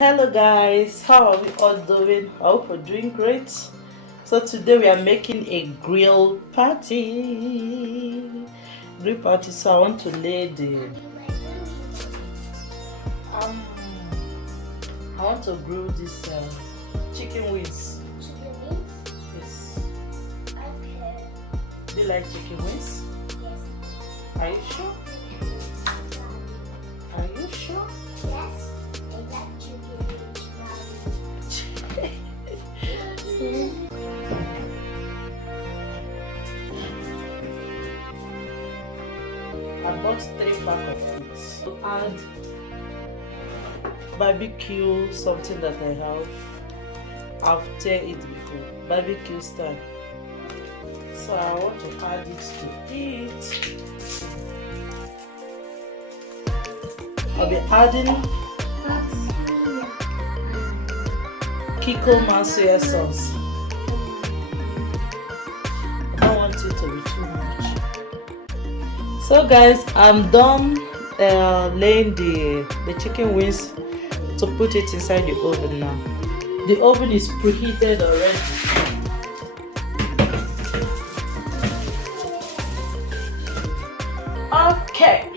Hello guys, how are we all doing? I hope we're doing great. So today we are making a grill party. So I want to lay the um I want to grill this chicken wings. Chicken wings? Yes. Okay. Do you like chicken wings? Yes. Are you sure? Are you sure? Yes. I like chicken wings, I bought 3 packs of it. To add barbecue, something that I have. I've tasted it before. Barbecue style. So I want to add it to it. I'll be adding Kiko soya sauce. I don't want it to be too much. So guys, I'm done laying the chicken wings to put it inside the oven now. The oven is preheated already. Okay.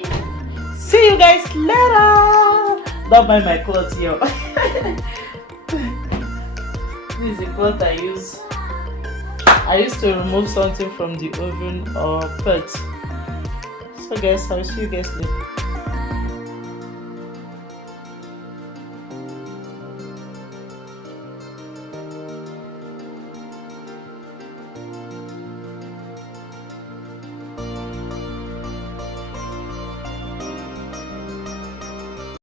See you guys later. Don't mind my clothes here. This is the cloth I use. I used to remove something from the oven or pot. So guys, I'll see you guys later.